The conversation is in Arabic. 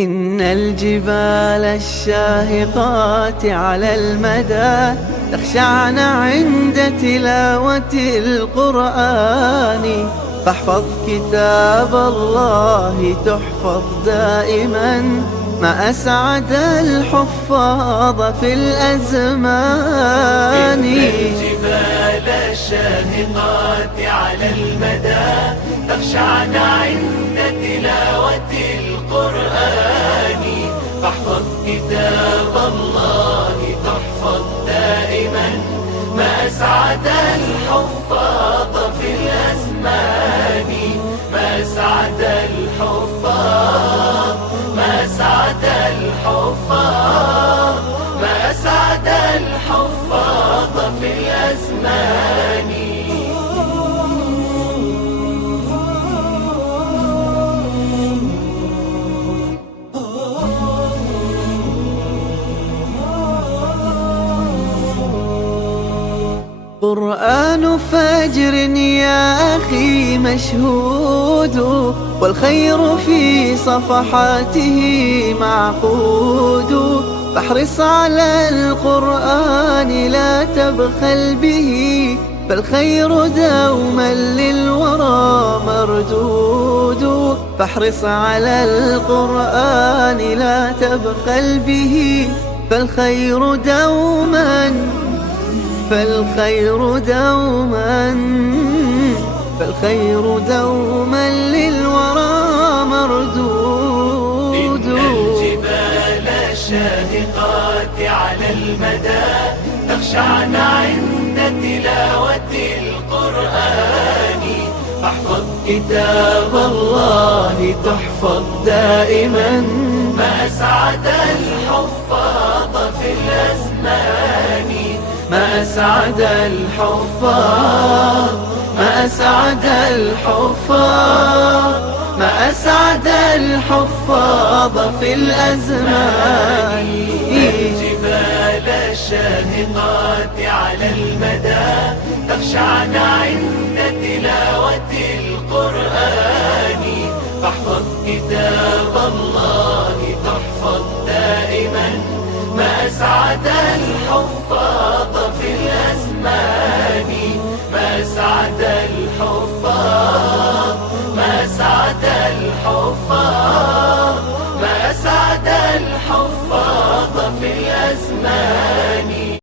إن الجبال الشاهقات على المدى تخشعن عند تلاوة القرآن، فاحفظ كتاب الله تحفظ دائما، ما أسعد الحفاظ في الأزمان. إن الجبال الشاهقات على المدى تخشعن عند تلاوة القرآن، فاحفظ كتاب الله تحفظ دائما، ما أسعد الحفاظ في الأزمان، ما أسعد الحفاظ، ما أسعد الحفاظ، ما أسعد الحفاظ في الأزمان. قرآن فجر يا أخي مشهود، والخير في صفحاته معقود، فاحرص على القرآن لا تبخل به، فالخير دوما للورى مردود. فاحرص على القرآن لا تبخل به، فالخير دوما، فالخير دوما، فالخير دوما للورى مردود. إن الجبال الشاهقات على المدى تخشعن عند تلاوة القرآن، فاحفظ كتاب الله تحفظ دائما، ما أسعد الحفاظ في الأزمان، ما أسعد الحفاظ، ما أسعد الحفاظ، ما أسعد الحفاظ في الأزمان. الجبال الشاهقات على المدى تخشعن عند تلاوة القرآن، فاحفظ كتاب الله تحفظ دائما، ما أسعد الحفاظ في الأزمان، ما أسعد الحفاظ، ما أسعد الحفاظ، ما أسعد الحفاظ في الأزمان.